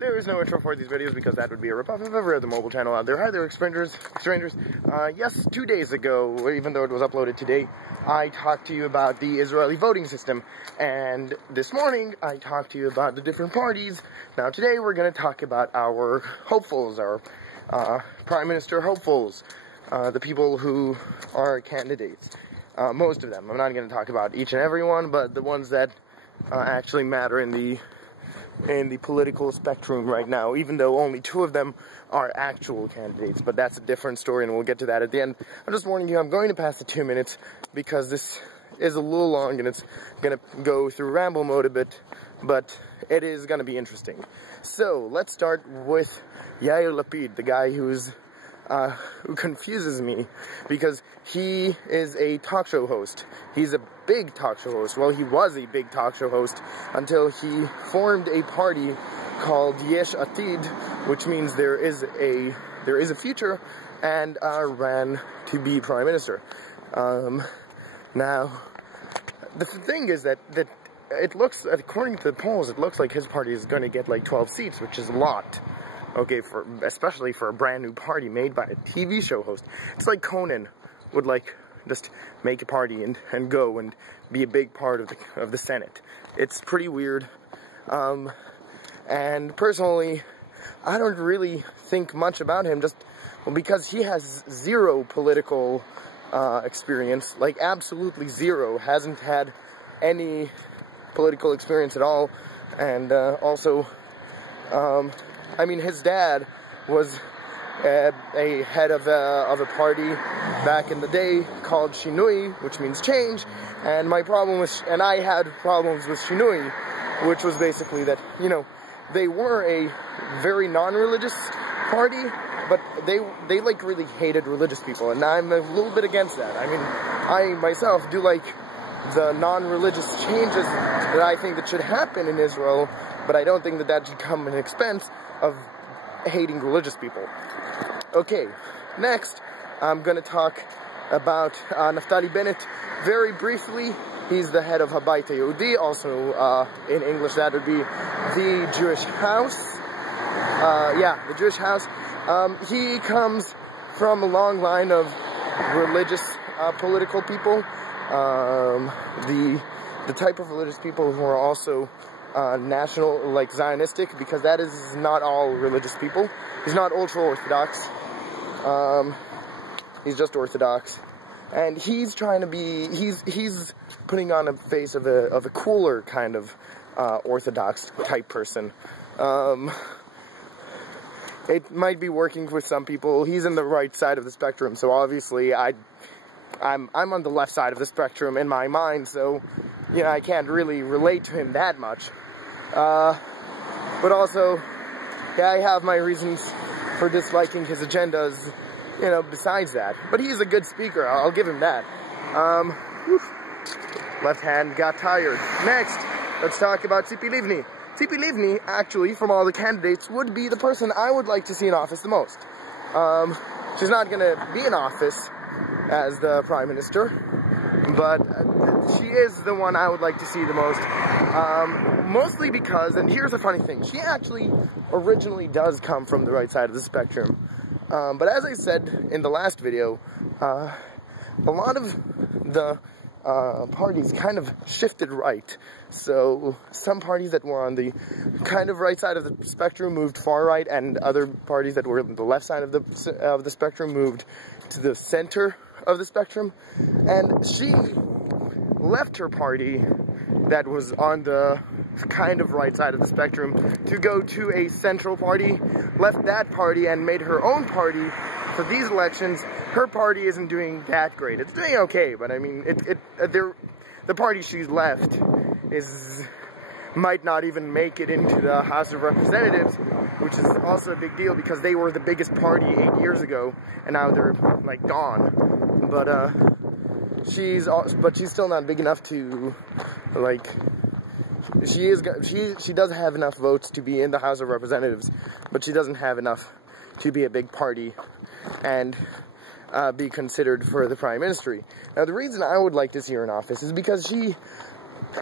There is no intro for these videos because that would be a ripoff of every other mobile channel out there. Hi there, strangers. Yes, 2 days ago, even though it was uploaded today, I talked to you about the Israeli voting system. And this morning, I talked to you about the different parties. Now today, we're going to talk about our hopefuls, our Prime Minister hopefuls, the people who are candidates. Most of them. I'm not going to talk about each and every one, but the ones that actually matter in the political spectrum right now, even though only 2 of them are actual candidates, but that's a different story and we'll get to that at the end. I'm just warning you, I'm going to pass the 2 minutes because this is a little long and it's going to go through ramble mode a bit, but it is going to be interesting. So, let's start with Yair Lapid, the guy who confuses me because he is a talk show host. He's a big talk show host. Well, he was a big talk show host until he formed a party called Yesh Atid, which means there is a future, and ran to be prime minister. Now, the thing is that it looks, according to the polls, it looks like his party is going to get like 12 seats, which is a lot. Okay, especially for a brand new party made by a TV show host. It's like Conan would like just make a party and go and be a big part of the Senate. It's pretty weird. And personally, I don't really think much about him because he has zero political experience, like absolutely zero. Hasn't had any political experience at all, and also. I mean, his dad was a head of a party back in the day called Shinui, which means change, and I had problems with Shinui, which was basically that, you know, they were a very non-religious party, but they like really hated religious people, and I'm a little bit against that. I mean, I myself do like the non-religious changes that I think that should happen in Israel, but I don't think that should come at an expense of hating religious people. Okay, next, I'm going to talk about Naftali Bennett very briefly. He's the head of Habayit Yehudi, also in English that would be the Jewish House. Yeah, the Jewish House. He comes from a long line of religious political people. The type of religious people who are also national, like Zionistic, because that is not all religious people. He's not ultra-Orthodox. He's just Orthodox. And he's trying to be, he's putting on a face of a cooler kind of Orthodox type person. It might be working with some people. He's in the right side of the spectrum, so obviously I'm on the left side of the spectrum in my mind, so, you know, I can't really relate to him that much. But also, yeah, I have my reasons for disliking his agendas, you know, besides that. But he's a good speaker, I'll give him that. Left hand got tired. Next, let's talk about Tzipi Livni. Tzipi Livni, actually, from all the candidates, would be the person I would like to see in office the most. She's not going to be in office as the Prime Minister, but she is the one I would like to see the most. Mostly because, and here's the funny thing, she actually originally does come from the right side of the spectrum. But as I said in the last video, a lot of the parties kind of shifted right. So some parties that were on the kind of right side of the spectrum moved far right, and other parties that were on the left side of the spectrum moved to the center of the spectrum. And she left her party that was on the kind of right side of the spectrum to go to a central party, left that party and made her own party for these elections. Her party isn't doing that great. It's doing okay, but I mean, the party she's left might not even make it into the House of Representatives, which is also a big deal because they were the biggest party 8 years ago, and now they're like gone. But she's still not big enough to, like, she does have enough votes to be in the House of Representatives, but she doesn't have enough to be a big party and be considered for the Prime Ministry. Now, the reason I would like to see her in office is because she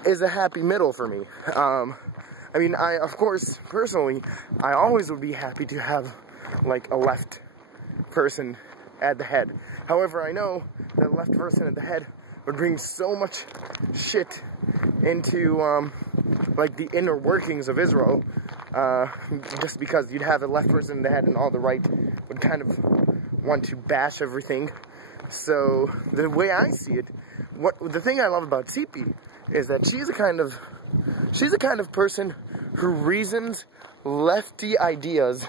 is a happy middle for me. I I mean, of course, personally, I always would be happy to have, like, a left person at the head. However, I know that a left person at the head would bring so much shit into, like, the inner workings of Israel, just because you'd have a left person in the head and all the right would kind of want to bash everything. So, the way I see it, the thing I love about Tzipi is that she's a kind of person who reasons lefty ideas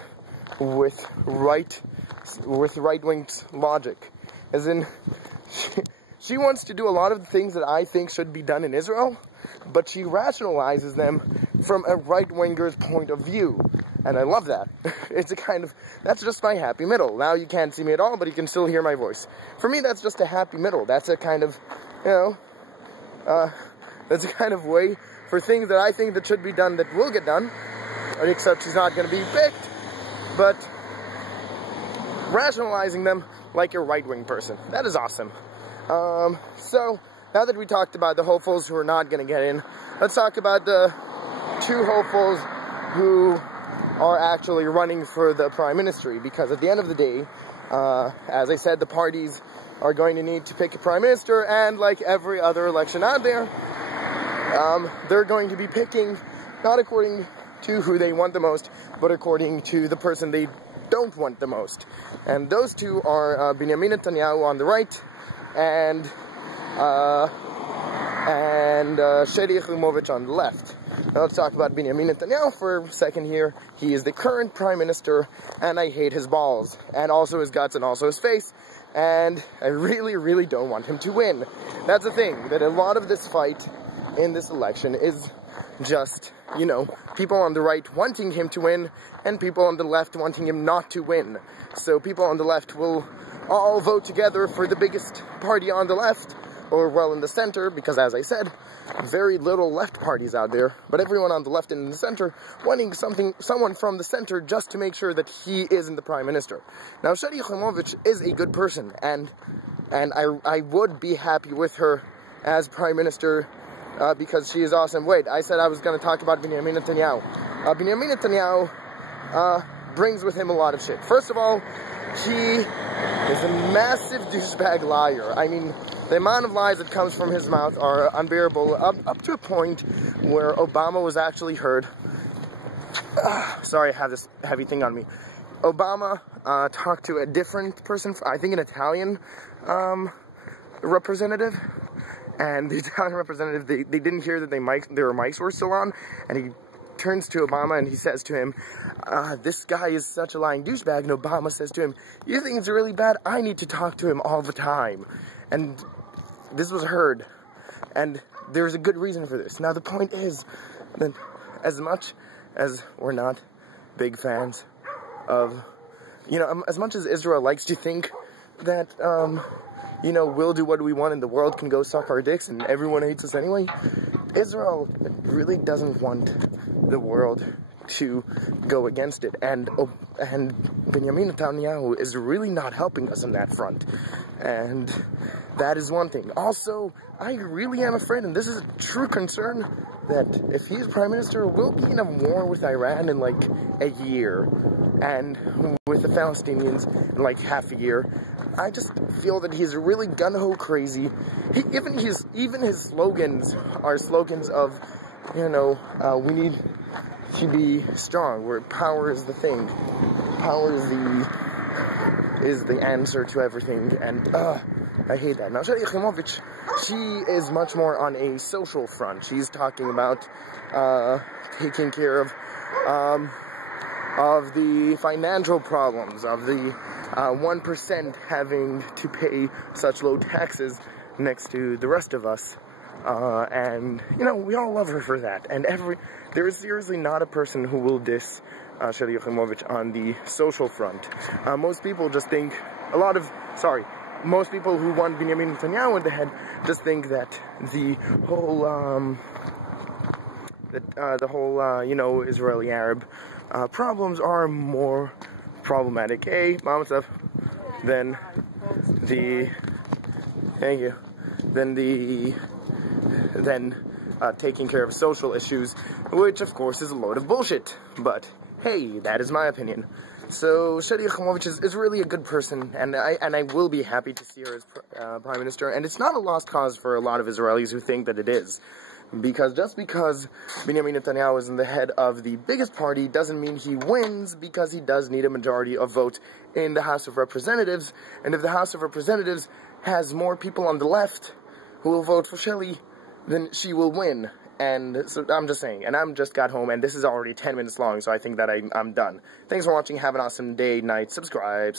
with right-wing logic. As in, she wants to do a lot of the things that I think should be done in Israel, but she rationalizes them from a right-winger's point of view. And I love that. It's a kind of, that's just my happy middle. Now you can't see me at all, but you can still hear my voice. For me, that's just a happy middle. That's a kind of, you know, that's a kind of way for things that I think that should be done that will get done, except she's not going to be picked, but rationalizing them like a right-wing person. That is awesome. So, now that we talked about the hopefuls who are not going to get in, let's talk about the two hopefuls who are actually running for the prime ministry, because at the end of the day, as I said, the parties are going to need to pick a prime minister, and like every other election out there, they're going to be picking not according to who they want the most, but according to the person they don't want the most. And those two are Benjamin Netanyahu on the right and Sheri Yachimovich on the left. Now let's talk about Benjamin Netanyahu for a second here. He is the current prime minister, and I hate his balls, and also his guts, and also his face, and I really, really don't want him to win. That's the thing, that a lot of this fight in this election is just, you know, people on the right wanting him to win, and people on the left wanting him not to win. So people on the left will all vote together for the biggest party on the left, or well in the center, because as I said, very little left parties out there, but everyone on the left and in the center wanting someone from the center just to make sure that he isn't the prime minister. Now, Sheri Yachimovich is a good person, and I would be happy with her as prime minister, because she is awesome. Wait, I said I was going to talk about Benjamin Netanyahu. Benjamin Netanyahu brings with him a lot of shit. First of all, he is a massive douchebag liar. I mean, the amount of lies that comes from his mouth are unbearable, up to a point where Obama was actually heard. Sorry, I have this heavy thing on me. Obama talked to a different person, I think an Italian representative, and the Italian representative, they didn't hear that their mics were still on, and he turns to Obama and he says to him, this guy is such a lying douchebag, and Obama says to him, you think it's really bad? I need to talk to him all the time. And this was heard, and there's a good reason for this. Now the point is that as much as we're not big fans of, you know, as much as Israel likes to think that, you know, we'll do what we want and the world can go suck our dicks and everyone hates us anyway, Israel really doesn't want the world to go against it, and Benjamin Netanyahu is really not helping us on that front, and that is one thing. Also, I really am afraid, and this is a true concern, that if he's prime minister, we'll be in a war with Iran in like a year, and with the Palestinians in like half a year. I just feel that he's really gun-ho crazy. Even his slogans are slogans of, you know, we need to be strong, where power is the thing. Power is the answer to everything, and I hate that. Now, Sheri Yachimovich, she is much more on a social front. She's talking about taking care of the financial problems, of the 1% having to pay such low taxes next to the rest of us. And, you know, we all love her for that. And there is seriously not a person who will diss Sheri Yachimovich on the social front. Most people just think, most people who want Benjamin Netanyahu in the head just think that the whole, you know, Israeli-Arab problems are more problematic, than taking care of social issues, which of course is a load of bullshit. But hey, that is my opinion. So Shadi Yachimovich is really a good person, and I will be happy to see her as Prime Minister, and it's not a lost cause for a lot of Israelis who think that it is. Because just because Benjamin Netanyahu is in the head of the biggest party doesn't mean he wins, because he does need a majority of vote in the House of Representatives, and if the House of Representatives has more people on the left who will vote for Shelley, then she will win. And so I'm just saying, and I'm just got home, and this is already 10 minutes long, so I think that I'm done. Thanks for watching, have an awesome day, night, subscribe.